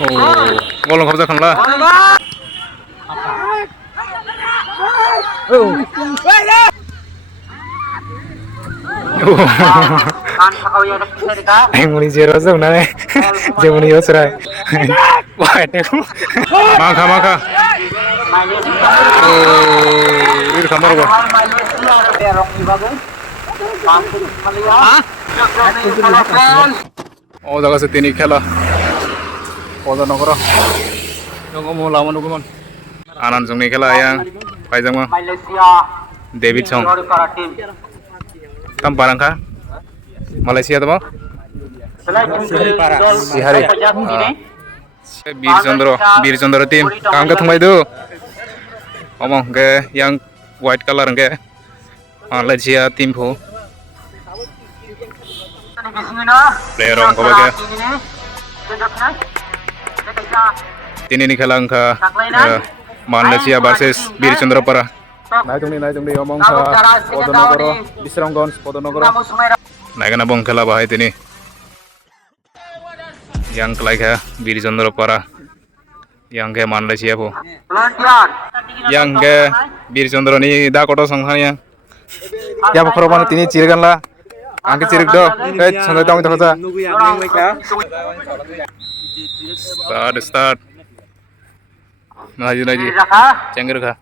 Oh. Gol không ra khăn la. Anh muốn đi chơi rồi này, chơi muốn đi ở đây. Wah, itu. Maka. Ini kamar gua. Oh, jaga setini khela. Oda nogoro. Yang mau lawan dokumen. Anan jongni khela yang paijang ma. David Song. Tam parangka. Malaysia tu mau? Sihari. Bir Chandra team. Kam ka thumai do. Omong ke yang white color ke. Malaysia team pho. Player orang kau bagai. Ini ni khalang ka Malaysia versus Bir Chandra para. Naik tungni omong ka Podonogoro, Bisronggon, Podonogoro. Naik na bong khala bahai tini. Yang kelai ka Bir Chandra para. Yang ke Malaysia pho. Yang ke Bir Chandra ni dah kotor sanghani yang. Ya pokroban tini cirgan lah. Angke cirik do, santai tong itu saja. Start. Maju. Cengger kah?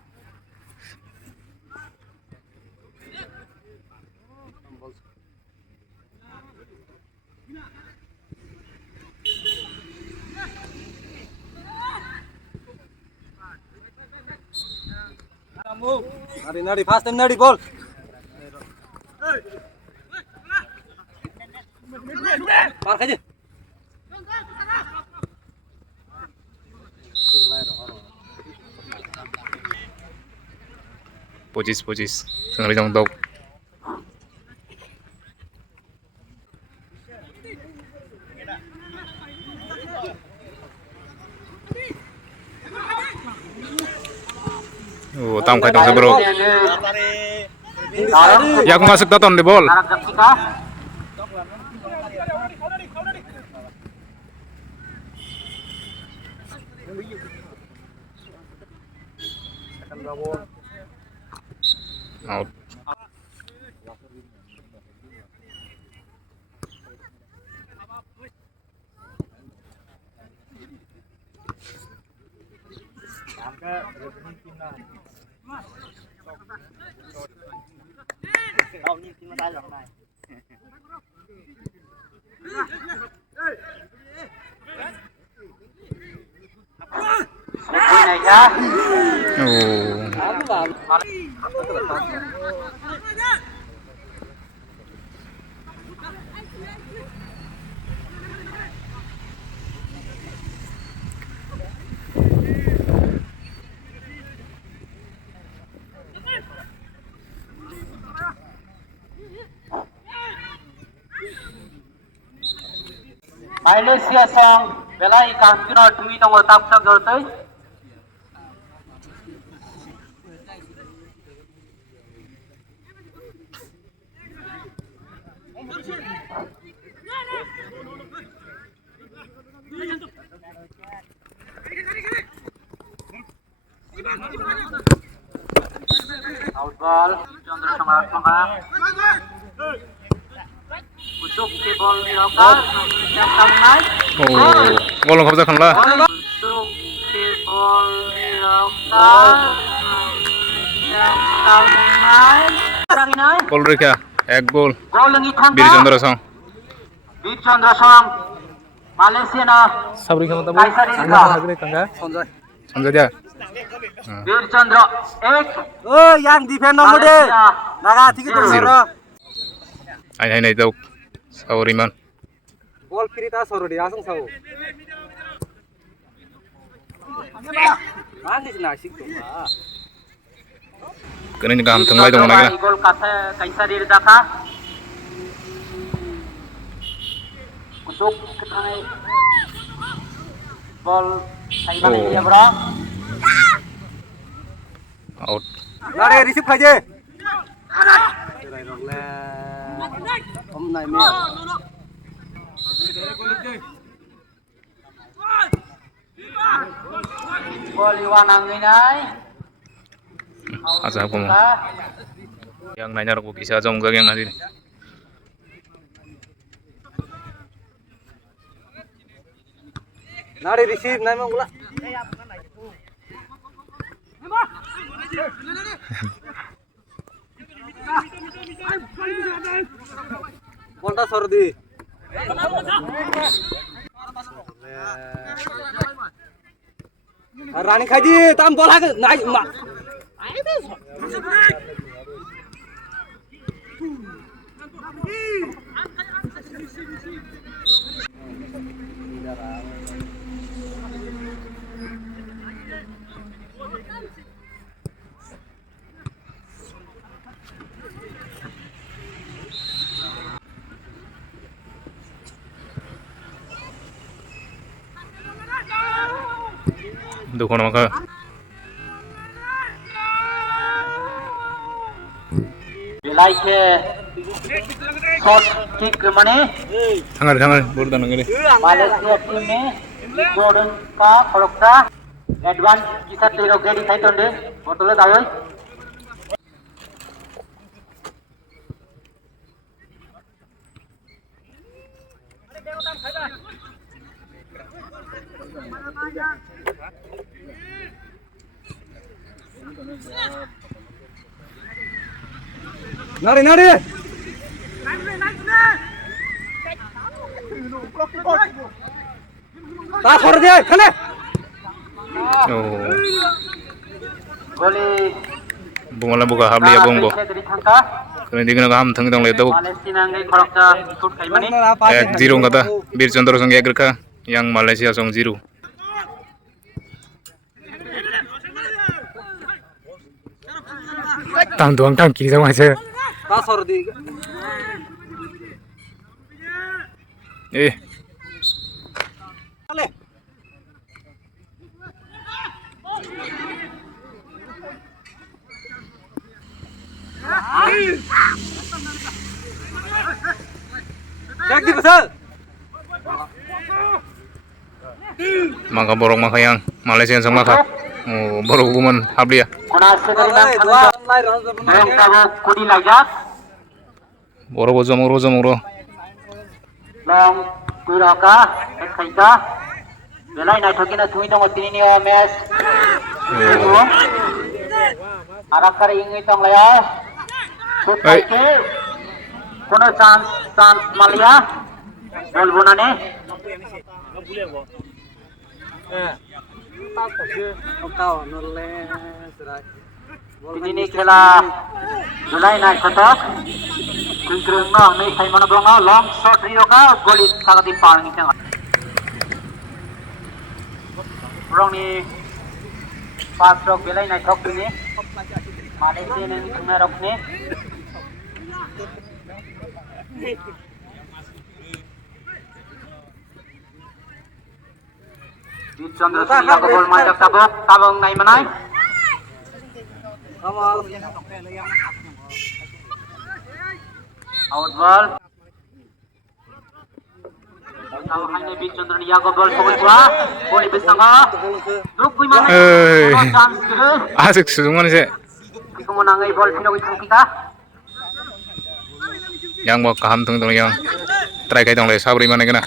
Nari, fast time nari ball. Park aja. Pojis. Tengah jong dog. Oh, tam kai dong bro. Yak masuk daton di ball. Out. Malaysia sang belai kampiro dui dong otak tak gertai. Out ball, Chandra Sangha. Usuk ke ball dilakukan, yang kali naik. Oh, gol không ra khăn la. Usuk ke ball dilakukan, yang kali naik. Kali naik. Gol rekha, ek gol. Gol lagi thang. Bir Chandra Song. Bir Chandra Song. Malaysia na. Sabri khamta bol. Sanjay kanga. Sanjay dia. Bir Chandra ek. Oh, yang defend nomor deh. Naga tiga tu Zero. Ai dau. Sorry man. Ball free ta sorry dia asing sawo. Nanti nasik tu. Kena ni kam thangai dong na. Gol kata kaisa dir daka. Usuk ke tangai. Ball saya dia bro. Out. Lari receive aja. Hôm nay mẹ. Boliwan ang inay. Asa ko mo. Yang nanya ko kisa jong gageng na din. Nari receive nai mong ula. Bonta sordi. रानी खाई दी ताम बोला के नहीं मा Dukun maka Belai ke short kick mane hangar bolu dan ngere. Malaysia team ne Jordan ka khorokta advance kisa tero gedi thai tonde botole dawai Nari nari. Ta छोड़ दे खले. Oh, goli bungola buka habli ya bongbo. dari thangka Kami digna ham thang dong le tabuk. Malaysia nangai khorokta shoot khai mane 1-0 kata Bir Chandra song 1 rekha yang Malaysia song 0. Tang doang tang kiri sama aja. Ta छोड़ दी. Boleh. Jack di besar. Maka borong maka yang Malaysia sang maka. Oh, borong buman habli ya. Kona sedari Dua nang online round Reng tabu kudi lajak Borong jomoro. long kuiraka ekhaika belai nai thokina thui tong tini ni match arakar ingi tong laya shoot Hey. ke kono chance malia bol bonane Kau nolle serai. ini khela belai nai kotak kuikrung no nei khai mana bonga long shot rioka goli sagati parngi tang rong ni pas rok belai nai thok ni Malaysia ni thunga rok ni di Chandra Surya ko bol majak tabong nai manai Kamal. out ball Ang hanya di Chandra ni ko bol pokok tua bol besanga duk kui mana Hey. chance ke Asik sungan sih. Iko mo nangai ball pino kita Yang mau kaham tung yang try kai dong le sabri mana kena.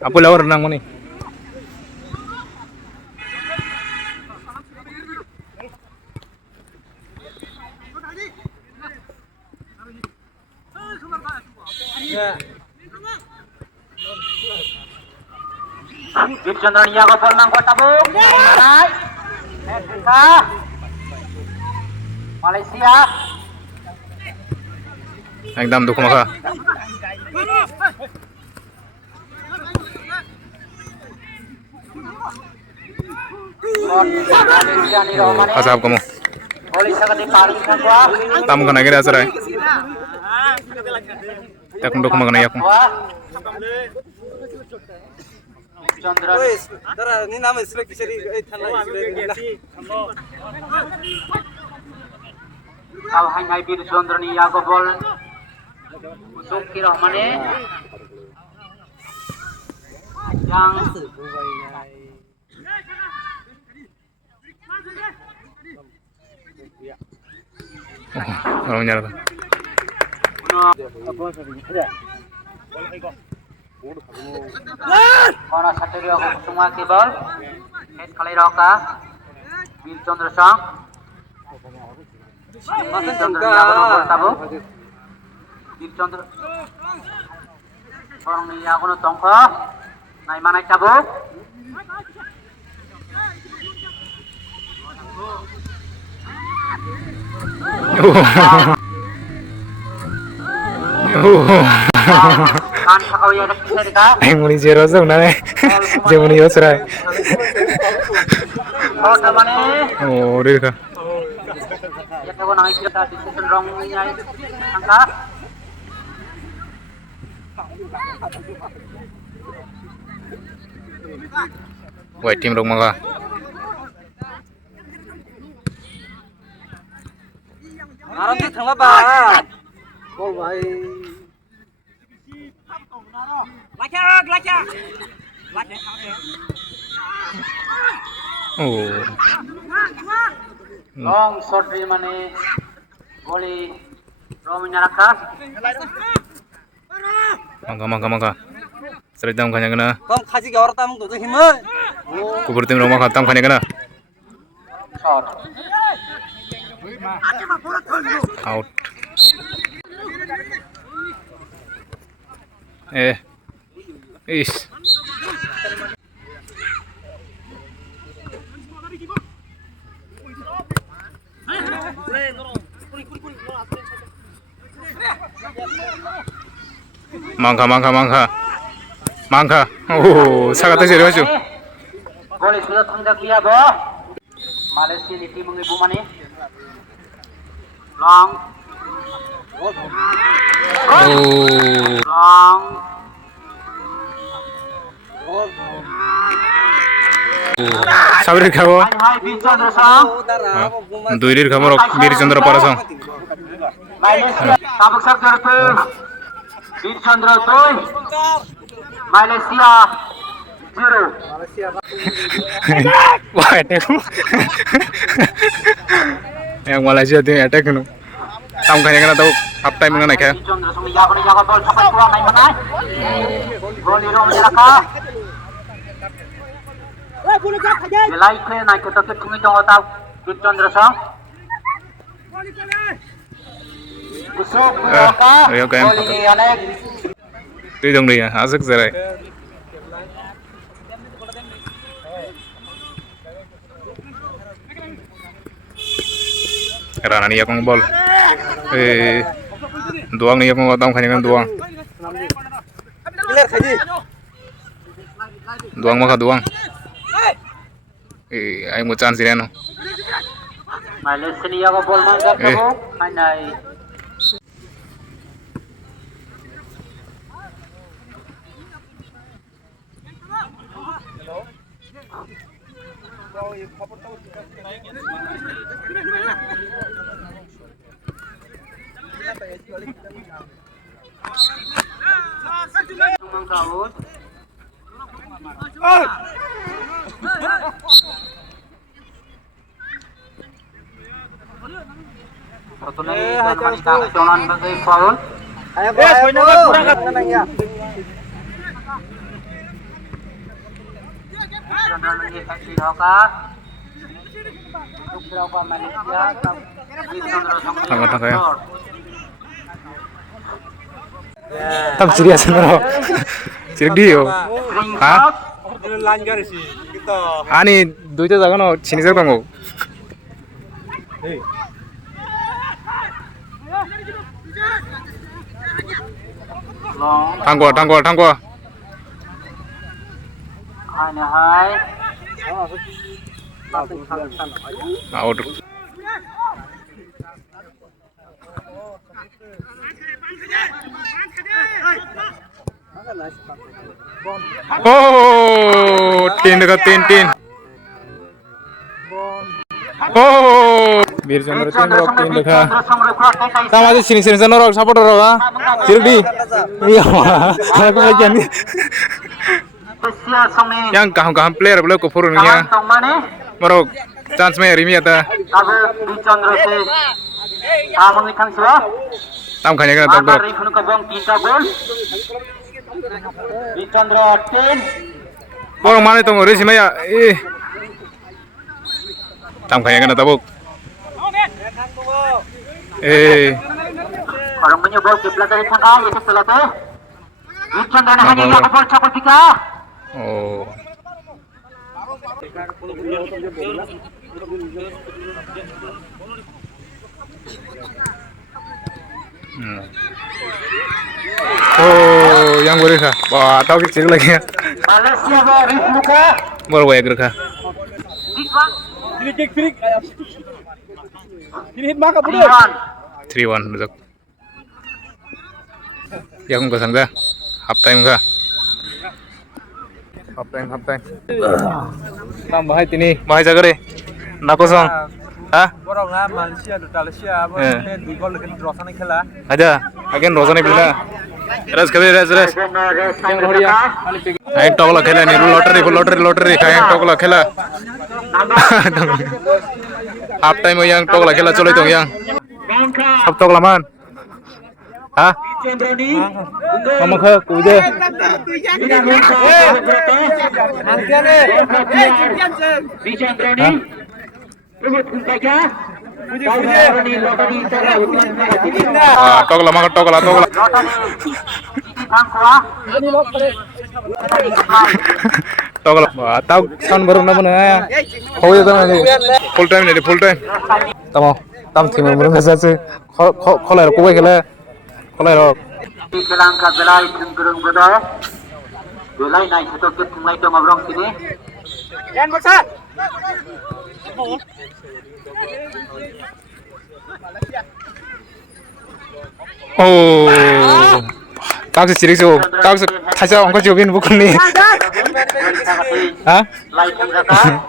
Apa lawar nang mani? Deep Chandra ni ko bol nang tabung right Afrika Malaysia Ekdam duk maka. Malaysia ni romane Asap kamu. boli sagati pari khwa Tamu kena kira asarai. Yak duk maka na yak. wah Chandra. Oi, dara ni naam isle kisari ei thana isle. Kau hai Bir Chandra ni yago bol. Zukir Rahmane. Yang Orang nyala. Kona Satrio Kusuma Kibal. Head Kalai Roka. Bir Chandra Sang. Bir Chandra yago bol tabo. Bir Chandra. Orang ni yago no tongko. Nai manai tabo. Kan sakau ya kisah ka. Anh muốn đi chơi đó xong này, chơi muốn đi ở sài. Oh tamane. Oh, đi được. Ya kawan nang kita decision wrong ni angka. White team rong manga. Aram ni thangla ba. Bol bhai. Oh, Long shot ri mane goli Romanya raka. mangga. Seri tam khanya kena. Kam khaji ge aur tam do himai. Kubur tim rong manga tam khanya kena. Shot. Out. Is. Mangga. Oh, sangat serius tu. Goli sudah tangga kia bo. Malaysia ni tim mengibu mane. Long. Oh, Long. sabar khabo. Hai Bir Chandra Sang. Duirir khabar Bir Chandra parasang. Malaysia sabak sak jarpe. Bir Chandra 2. Malaysia 0. Wah, attack. Yang Malaysia tu attack nu. Tam khanya kena tahu half time mana kaya. Bir Chandra Sang jago bol sampai tuang naik mana. Gol Romanya raka. Jelai ke naik ke tokek kumi tong otau Bir Chandra Sang. Kusuk raka. Ayo kaya. Gol ini anek. Tu dong dia, asik serai. Rana ni akong bol. Duang ni akong tam khanya kena duang. Clear khaji. Duang maka duang. Ay mo chance ni ano. Malaysia ni jago bol mangga kamu. Hanai. Mangkaut. Satu lagi Jonan bagi foul. Ayo bhai. Pura ka ya. Jonan lagi kasih hoka. Untuk berapa Malaysia? Tangga kaya. Tam serius bro. Serius dia. Hah? Line garisi. Kita. Ani duita jaga no chinisek tango. Long. Tangko. Hai. Out. Oh, tin dekat tin. Oh, Bir Chandra tin rock tin dekha. Tam aja sini Chandra rock supporter rock ah. Sirdi. Iya. Aku lagi ni. Yang kaham player boleh kufur ni ya. Marok chance में रिमी आता. Tam खाने का तब तक. Borong mana tu ngurus sih ya? Tam खाने का तब. Orang menyebut ke belakang tengah itu selatan. Chandra hanya yang bol capai tiga. Oh. Oh, yang boleh kah? Wah, tahu kecil lagi ya. Malaysia baris muka. Baru banyak kah? Ini hit maka boleh. 3-1 besok. Yang enggak sangka. Half time kah? Half time. Tambah ini, mahal jaga deh. Nak kosong. Hah? Borong ah Malaysia dan Malaysia borong ni 2 gol lekin draw sana khela. Aja, again Rozani bila. Res. Yang rohia. Aing togla khela ni lottery. Aing togla khela. Half time yang togla khela cholo itu yang. Sab togla man. Hah? Mama kha kude. Togla. Togla. Wah, tahu sound baru na bana. Kau itu mana? Full time. Tam timur baru nggak sih. Kolai rok, kue kela. Kolai rok. Kelang belai cenderung berbeda. Belai naik satu kit mulai tu ngobrol sini. Yan maksa. Oh. Tahu sih cirik sih. Tahu sih. Kasih orang kau jawabin bukan nih. Hah? Lai cenderung.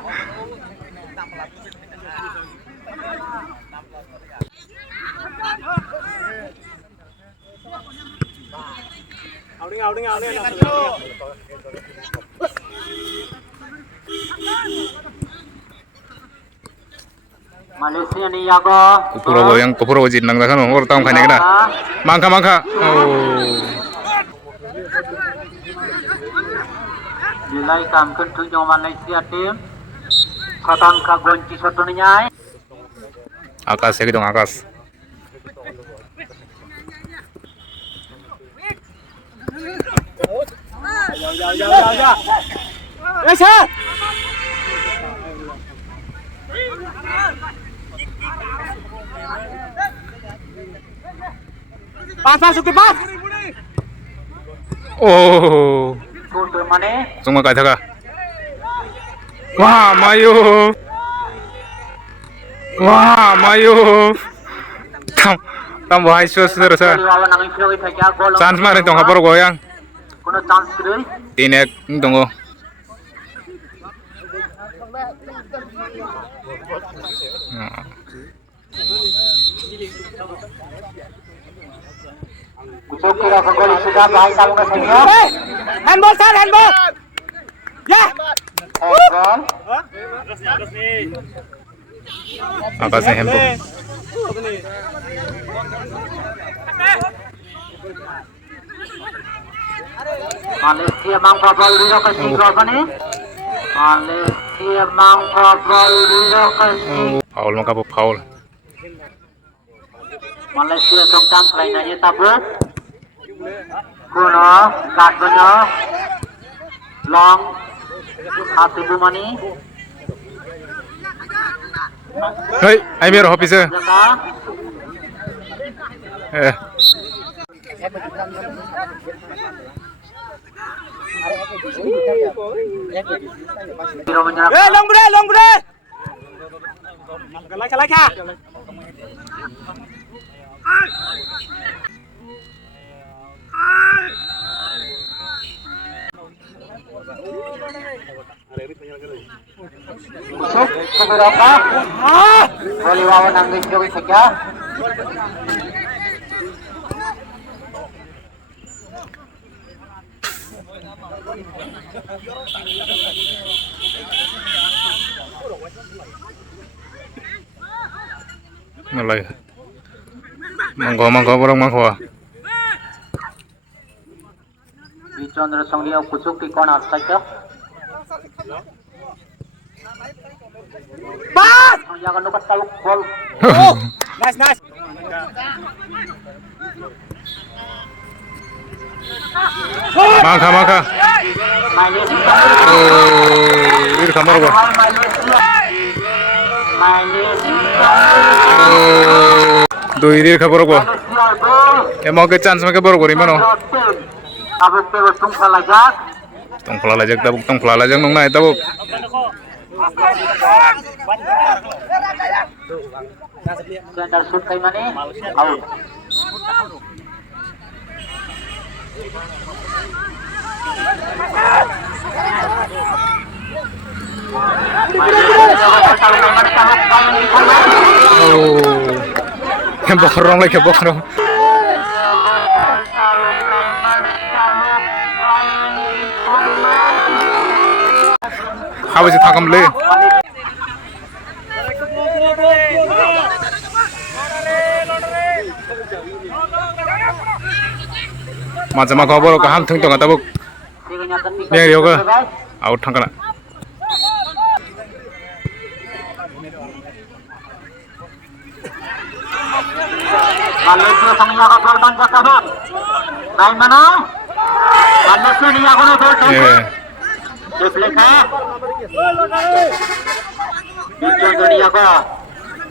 Malaysia ni yago. Kupuro jin nang dakan orang tahu kan ya. Mangka. Oh. Nilai kam kentu jong Malaysia tim. Satan ka gonci satu nyai. Akas ya gitu akas. Ya. Esa. Pas suki pas. Oh. Kuntur mana? Semua kata kah? Wah, Mayu. Tam bahaya sudah rasa. Chance mana itu ngapor goyang? Kono chance kiri. Tinek tunggu. Kusuk kira gol sudah bahaya kamu ke sini. Handball. Ya. Gol. Akasnya handball. Malaysia mang ball dulu ke sini apa nih? Malaysia mang ball dulu ke sini. Foul maka foul. Malaysia song chance lain aja tabuk. Kuno, katanya, long, hati bumani. Hei, ayo biar hobi sih. Long bude. Kalaka. Kusuk keberapa? Boleh bawa nangis jogi saja. Malay. Mangko borong mangko. Di Chandra Sanglia kusuk di kona saja. Bas! Sanglia kan dapat taluk gol. Nice. Mangka. Malaysia. Oh, ini kamar gua. Doi dir khabar gua. Emang ke chance make bor gori mano. Abis itu tungkal lajak. Tong phala lajak nong nai tabuk. Sandal shoot kay mani. Out. Oh. Yang bokrong lagi bokrong. How is it takam le? Macam apa kau kaham thung tong tabuk. Yang yoga out thangkana. Malaysia sang yaga gol banjak kabut. Naik mana? Malaysia ni yaga no gol tunggu. Depleka. Bicara ni yaga.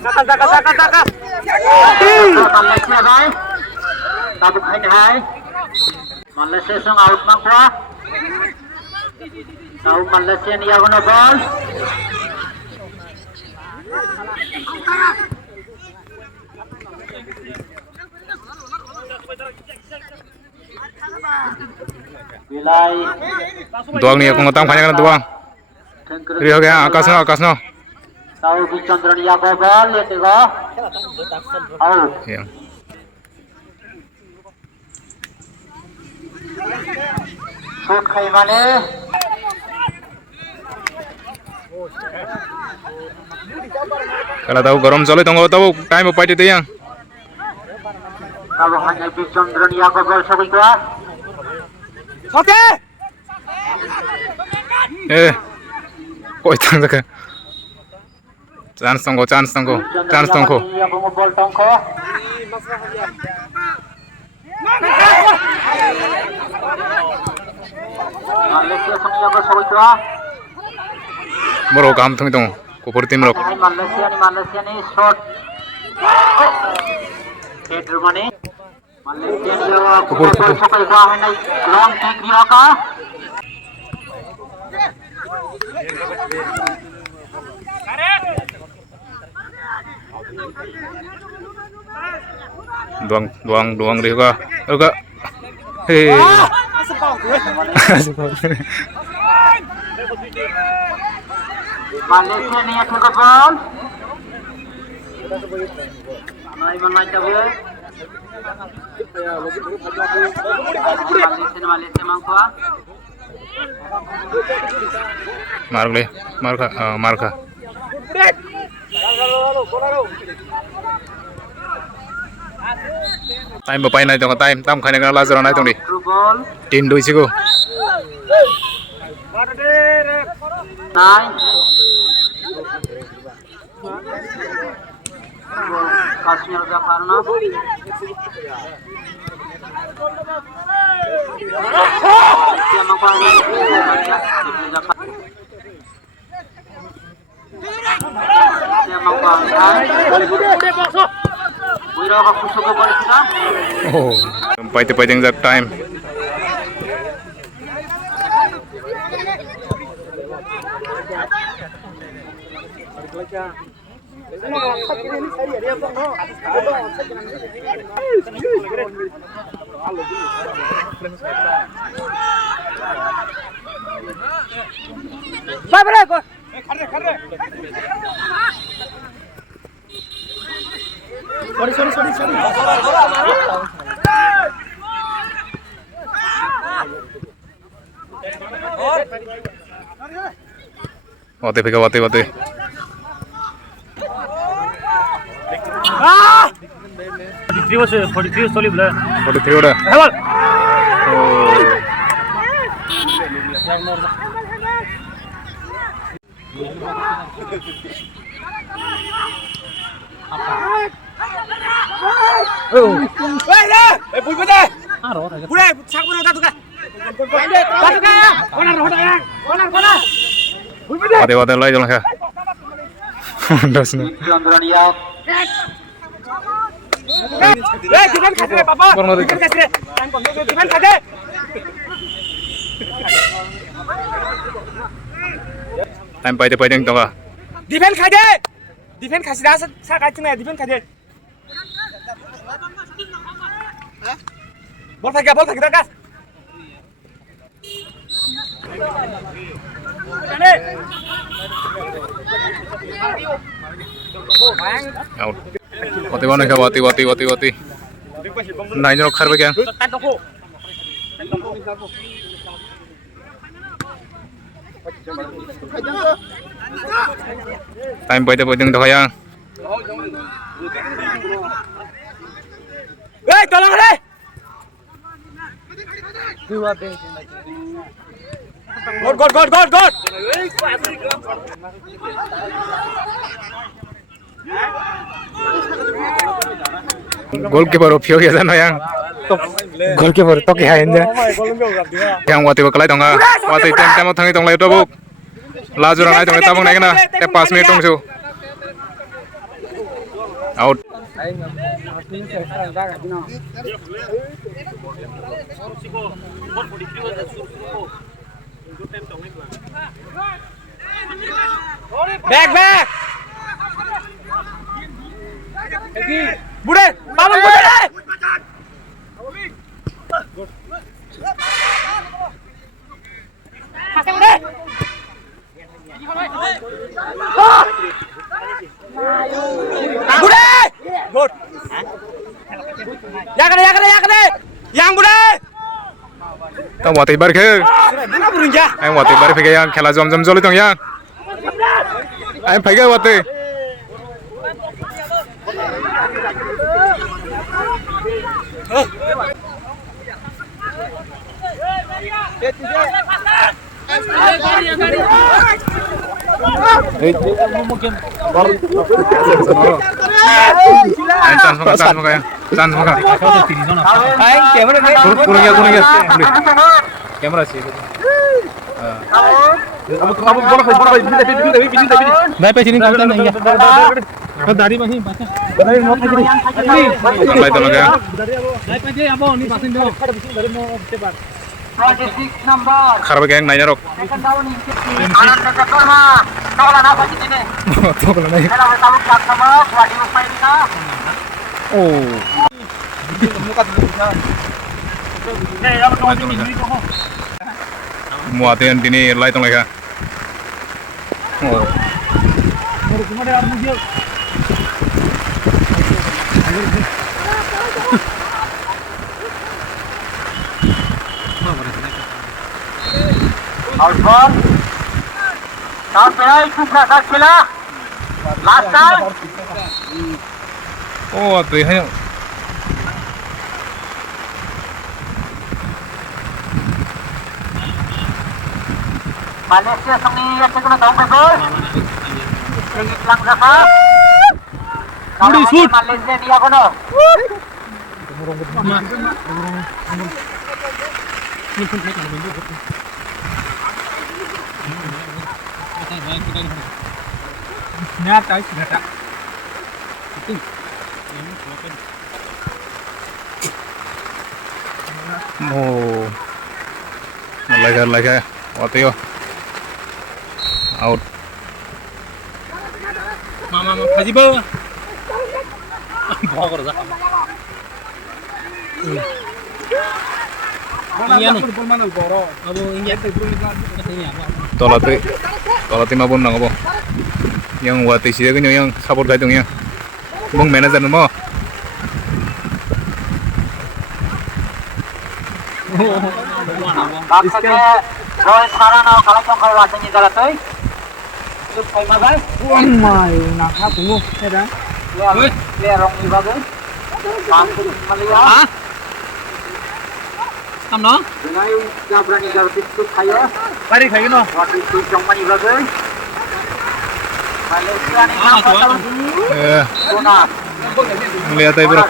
Zakat. Malaysia guys. Tabuk hai. Malaysia sang out mangkwa. Tahu Malaysia ni yaga no gol. Bilai Doang ni aku ngotang banyak kan doang. Rio gaya akas no. tahu di Chandra ni yaga gol lete go. Out. Yang. Shoot kay mani. Kalau tahu garam chole tong tahu time apa itu yang. Tahu hanya di Chandra ni yaga gol sabi ko. Okay. Koi tang jaka. Chance tongko. Yaga mo bol tongko. Malaysia sang yaga sabi ko. Moro kam thung tong. Kupur tim rok. Malaysia ni shot. Header mani. Malaysia ni Kupur. sabi ko hai long kick dia ka. Doang Rio ka. Oga. Hei. Malaysia ni akan ke ball. Mai mana cabe. Malaysia mangkwa. Marka. Time bapai nai tong time tam khane kana lazar nai tong di. Through ball. Tin doi sigo. Nine. Kashmir Jafarna. Dia mangkwa. Dia mangkwa. Wira ka kusuk ko balik ka. Oh. Sampai exact time. Babre go. Wate pika wate wate. Ah! 43 was solid blur. 43 udah. Hewal. Wei dah. Bui dah. Bui, sak bui dah tu kan. Dah tu kan. Konar. Wate wate lagi jalan ya. Das nih. Andronia. Defend khase papa. Defend khase. Defend khase. Time pai yang tengah. Defend khase. Defend khase dah sa kacing ya. Defend khase. Bol thak dah kas. Out. Wate mana ka wate. Nai jorok kharbe kya? Time pai yang tengah ya. Hey, tolong deh. God. Goalkeeper opio ya sana yang. Goalkeeper to kya inja. Yang wate bakalai tonga. Wate tem thangi tong lai to buk. Lajurang ai tong tabung naik na. Te 5 minit tong su. Out. Back. Bude, bangun bude. Kasih bude. Bude. Good. Ya kene. Yang bude. Tong wate bar ke. Mana burung ya? Ang wate bar phege yang khela jom joli tong yang. Ang phege wate. Chance maka ya. Aing kamera ni. Kuning ya. Kamera sih. Kamu bola pilih. Naik pe sini konten enggak. Dari masih baca. Dari mau pergi. Sampai tolong ya. Naik aja ya, Bang. Ini pasin dong. 26 number. Kharbe yang nanya rok. Second down Anand Jakarma. Tolong apa ini? Tolong naik. Kalau tahu kat sama, wadi upay kita. Oh. Muat yang ini light tong leka. Oh. Outbound. Sampai itu berasa kila. Last time. Oh, tuh ya. Malaysia seni ya kena tahu betul. Sedikit lang sasa. Kalau Malaysia dia kono. Oh. Lega. Waktu yo. Out. Mama haji bawa. Bawa kor za. Iya nih. Abu injek. Tolak tuh. Kalau tim abon nang abo. Yang wati sih kan yang support kai dong ya. Bung manager mo. Bakse Roy Sarana kalau tong kalau watanya jalan tuh. Itu kai magal. Mai nak aku mu. Ada. Lihat rong ni bagus. Mampu melihat. Hah? Am nó? Junai jabrani garut itu kaya. Mari khai no. Waktu itu jomani bagus. Malaysia ni Ah, nampak tuan. Eh, Tuna. melihat ay bro.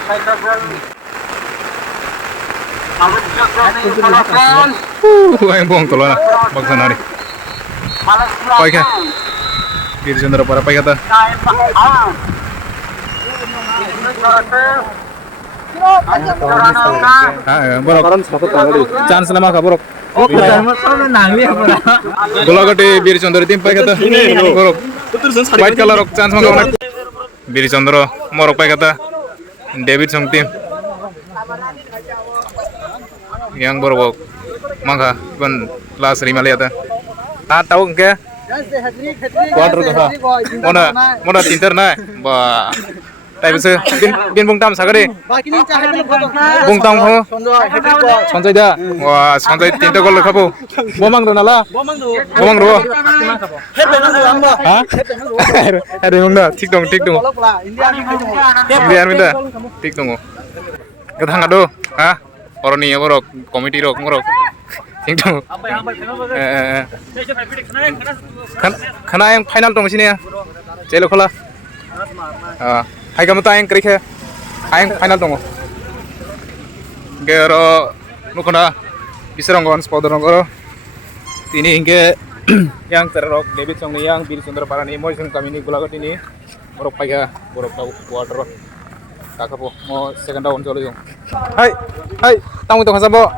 Yang buang tolong na. Bagsa nari. Pai ka. Bir Chandra para pai kata. Borok. Chance nama ka borok. Golagati Bir Chandra tim pai kata. Borok. White color rok chance ma ka. Bir Chandra morok pai kata. David Song tim. Yang borok. Mangka ban last lima lihat. Tahu ke? Quarter ka. Mona tinter na. Ba. Tai bese bin bungtam sagare. Bungtam ho. Sanjay da. Wah, Sanjay tinta gol lekhapo. Bomang do nala. Bomang do. Ha? Ada mangda. Tik dong. Indian minta. Tik dong. Kadang ado. Ha? Orang ni borok komiti rok ngorok. Tik dong. Khana yang final dong sini ya. Celo khola. Hai kamu tayang krik ya. Ayang final dong. Gero nukuna bisa ronggon spot ronggon. Ini hingga yang terrok David Song yang Bir Chandra Parani mo isun kami ni gulagot ini borok paya borok tau water. Kakapo mo second round cholo yung. Hai, tamu to kasabo.